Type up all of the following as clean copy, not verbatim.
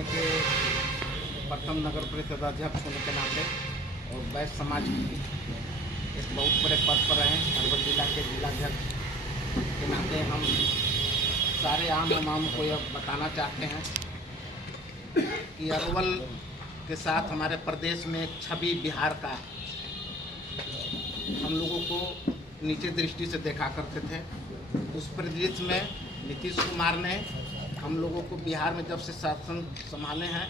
अरवल के प्रथम नगर परिषद अध्यक्ष होने के नाते और वैश्य समाज की एक बहुत बड़े पद पर रहे अरवल जिला के जिलाध्यक्ष के नाते हम सारे आम आवाम को यह बताना चाहते हैं कि अरवल के साथ हमारे प्रदेश में एक छवि बिहार का हम लोगों को नीचे दृष्टि से देखा करते थे। उस परिदृश्य में नीतीश कुमार ने हम लोगों को बिहार में जब से शासन संभाले हैं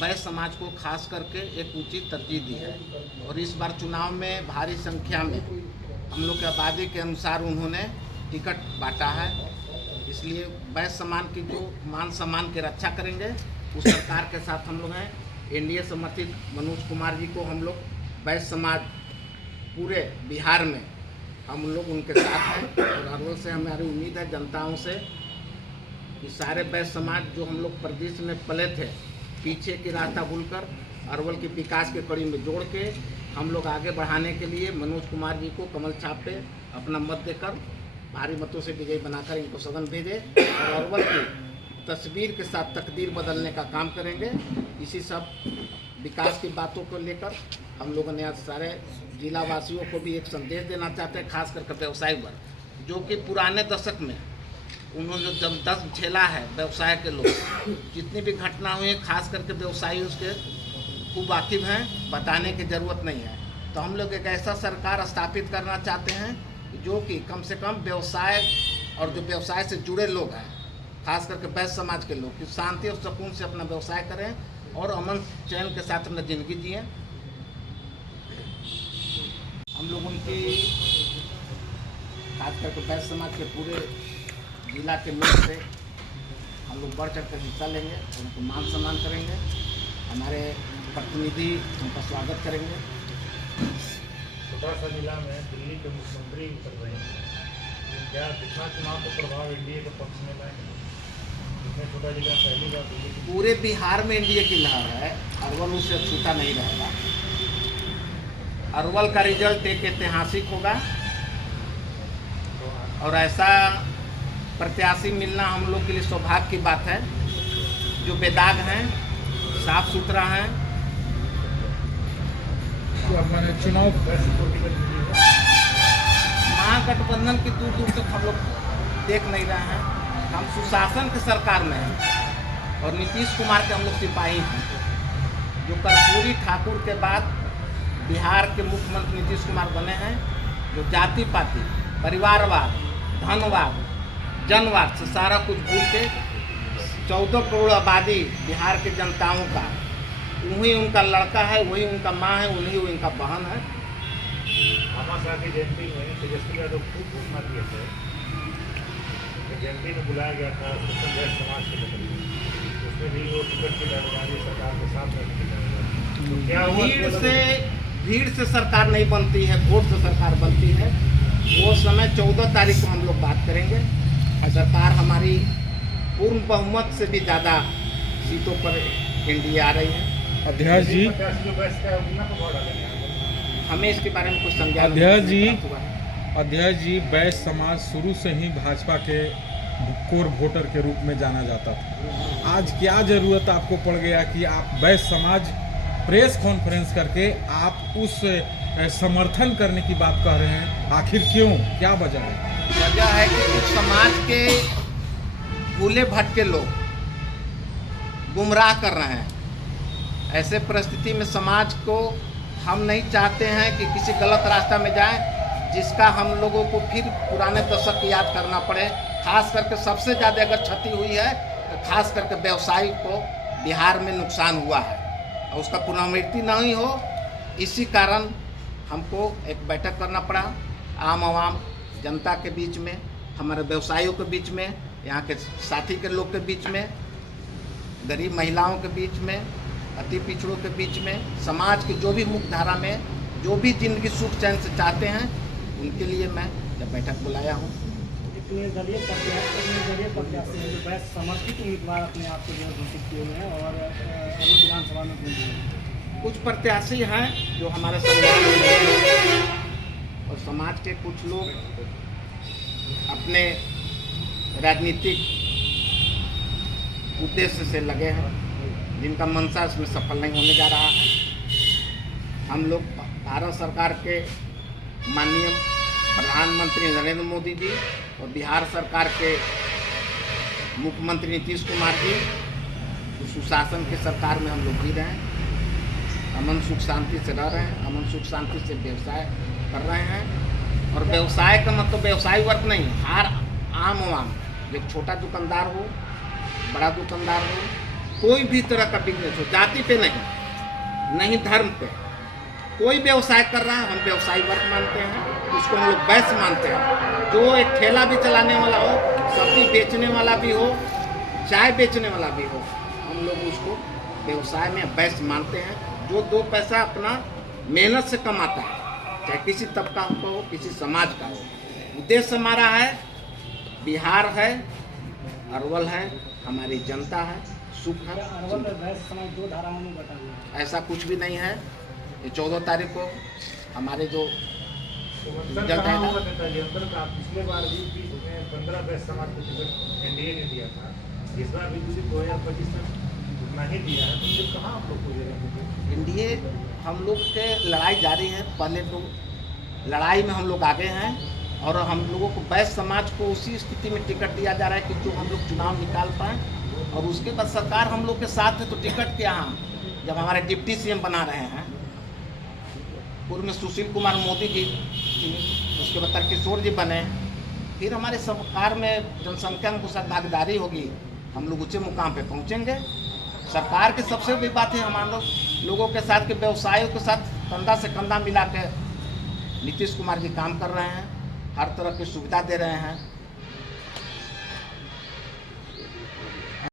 वैश्य समाज को खास करके एक ऊंची तरजीह दी है और इस बार चुनाव में भारी संख्या में हम लोग के आबादी के अनुसार उन्होंने टिकट बांटा है। इसलिए वैश्य समाज की जो मान सम्मान की रक्षा करेंगे उस सरकार के साथ हम लोग हैं। एनडीए समर्थित मनोज कुमार जी को हम लोग वैश्य समाज पूरे बिहार में हम लोग उनके साथ हैं और अरवल से हमारी उम्मीद है जनताओं से कि सारे वैश्य समाज जो हम लोग प्रदेश में पले थे पीछे की रास्ता भूलकर अरवल के विकास के कड़ी में जोड़ के हम लोग आगे बढ़ाने के लिए मनोज कुमार जी को कमल छाप पे अपना मत देकर भारी मतों से विजयी बनाकर इनको सदन भेजे और अरवल की तस्वीर के साथ तकदीर बदलने का काम करेंगे। इसी सब विकास की बातों को लेकर हम लोगों ने आज सारे जिला वासियों को भी एक संदेश देना चाहते हैं, खास करके व्यवसायी वर्ग जो कि पुराने दशक में उन्होंने जब दस झेला है व्यवसाय के लोग जितनी भी घटना हुई है खास करके व्यवसायी उसके खूब वाकिफ हैं, बताने की ज़रूरत नहीं है। तो हम लोग एक ऐसा सरकार स्थापित करना चाहते हैं जो कि कम से कम व्यवसाय और जो व्यवसाय से जुड़े लोग हैं खास करके वैश्य समाज के लोग कि शांति और सुकून से अपना व्यवसाय करें और अमन चैन के साथ अपना ज़िंदगी जिए। हम लोग उनकी खास करके वैश्य समाज के पूरे जिला के लोग से हम लोग बढ़ चढ़ कर हिस्सा लेंगे और उनको मान सम्मान करेंगे। हमारे प्रतिनिधि उनका स्वागत करेंगे। छोटा सा जिला में दिल्ली के मुख्यमंत्री उतर रहे हैं, क्या दिखा चुनाव को प्रभाव एनडीए के पक्ष में लाएंगे? छोटा जिला पहली बार दिल्ली पूरे बिहार में एनडीए की लहर है, अरवल उसे छूटा नहीं रहेगा। अरवल का रिजल्ट एक ऐतिहासिक होगा और ऐसा प्रत्याशी मिलना हम लोग के लिए सौभाग्य की बात है जो बेदाग हैं, साफ सुथरा हैं। मैंने चुनाव महागठबंधन की दूर दूर तक हम लोग देख नहीं रहे हैं। हम सुशासन की सरकार में हैं और नीतीश कुमार के हम लोग सिपाही हैं जो कर्पूरी ठाकुर के बाद बिहार के मुख्यमंत्री नीतीश कुमार बने हैं जो जाति पाति परिवारवाद धनवाद जनवाद से सारा कुछ भूल के 14 करोड़ आबादी बिहार के जनताओं का वही उनका लड़का है, वही उनका माँ है, वही उनका बहन है। आमाशा की जयंती में तेजस्वी यादव खूब घोषणा किए थे, जयंती में बुलाया गया था वैश्य समाज के लोग, उसमें भी वो टिकट की लड़ाई सरकार के साथ रहने क्या भीड़ से सरकार नहीं बनती है, वोट से सरकार बनती है। वो समय 14 तारीख को हम लोग बात करेंगे। सरकार हमारी पूर्ण बहुमत से भी ज़्यादा सीटों पर एनडीए आ रही है। अध्यक्ष जी, हमें इसके बारे में कुछ समझा। अध्यक्ष जी, वैश्य समाज शुरू से ही भाजपा के कोर वोटर के रूप में जाना जाता था। आज क्या जरूरत आपको पड़ गया कि आप वैश्य समाज प्रेस कॉन्फ्रेंस करके आप उस समर्थन करने की बात कह रहे हैं? आखिर क्यों, क्या वजह है? वजह है कि कुछ समाज के भूले भटके लोग गुमराह कर रहे हैं। ऐसे परिस्थिति में समाज को हम नहीं चाहते हैं कि किसी गलत रास्ता में जाए जिसका हम लोगों को फिर पुराने दशक याद करना पड़े। खास करके सबसे ज़्यादा अगर क्षति हुई है तो खास करके व्यवसायी को बिहार में नुकसान हुआ है और उसका पुनरावृत्ति नहीं हो, इसी कारण हमको एक बैठक करना पड़ा आम आवाम जनता के बीच में, हमारे व्यवसायियों के बीच में, यहाँ के साथी के लोग के बीच में, गरीब महिलाओं के बीच में, अति पिछड़ों के बीच में, समाज के जो भी मुख्य धारा में जो भी जिंदगी सुख चैन से चाहते हैं उनके लिए मैं जब बैठक बुलाया हूँ। समर्थित उम्मीदवार अपने आप को घोषित किए हुए हैं और विधानसभा में कुछ प्रत्याशी हैं जो हमारे संविधान में और समाज के कुछ लोग अपने राजनीतिक उद्देश्य से लगे हैं। जिनका मंशा इसमें सफल नहीं होने जा रहा है। हम लोग भारत सरकार के माननीय प्रधानमंत्री नरेंद्र मोदी जी और बिहार सरकार के मुख्यमंत्री नीतीश कुमार जी सुशासन की सरकार में हम लोग जी रहे हैं। अमन सुख शांति से रह रहे हैं, अमन सुख शांति से व्यवसाय कर रहे हैं। और व्यवसाय का मतलब व्यवसायी वर्ग नहीं, हर आम एक छोटा दुकानदार हो, बड़ा दुकानदार हो, कोई भी तरह का बिजनेस हो, जाति पे नहीं धर्म पे, कोई व्यवसाय कर रहा है, हम व्यवसायी वर्ग मानते हैं, उसको हम लोग वैश्य मानते हैं। जो एक ठेला भी चलाने वाला हो, सब्जी बेचने वाला भी हो, चाय बेचने वाला भी हो, हम लोग उसको व्यवसाय में वैश्य मानते हैं। जो 2 पैसा अपना मेहनत से कमाता है, चाहे किसी तबका का हो, किसी समाज का हो। उद्देश्य हमारा है, बिहार है, अरवल है, हमारी जनता है, सुख है। अरवल में वैश्य समाज 2 धाराओं में बटा हुआ है। ऐसा कुछ भी नहीं है। ये 14 तारीख को हमारे जो पिछले बार भी 15 वैश्य समाज को टिकट एनडीए ने दिया था, इस बार भी 2025 में उतना ही दिया है, तो फिर कहाँ आप लोग को दे रहे हैं? एनडीए हम लोग के लड़ाई जारी है। पहले तो लड़ाई में हम लोग आगे हैं और हम लोगों को वैश्य समाज को उसी स्थिति में टिकट दिया जा रहा है कि जो हम लोग चुनाव निकाल पाएँ। और उसके बाद सरकार हम लोग के साथ है, तो टिकट क्या हम जब हमारे डिप्टी सीएम बना रहे हैं, पूर्व में सुशील कुमार मोदी जी, उसके बाद किशोर जी बने, फिर हमारे सरकार में जनसंख्या में कुछ भागीदारी होगी, हम लोग ऊँचे मुकाम पे पहुँचेंगे। सरकार की सबसे बड़ी बात है हमारे लोगों के साथ के व्यवसायों के साथ कंधा से कंधा मिला के नीतीश कुमार जी काम कर रहे हैं, हर तरह की सुविधा दे रहे हैं।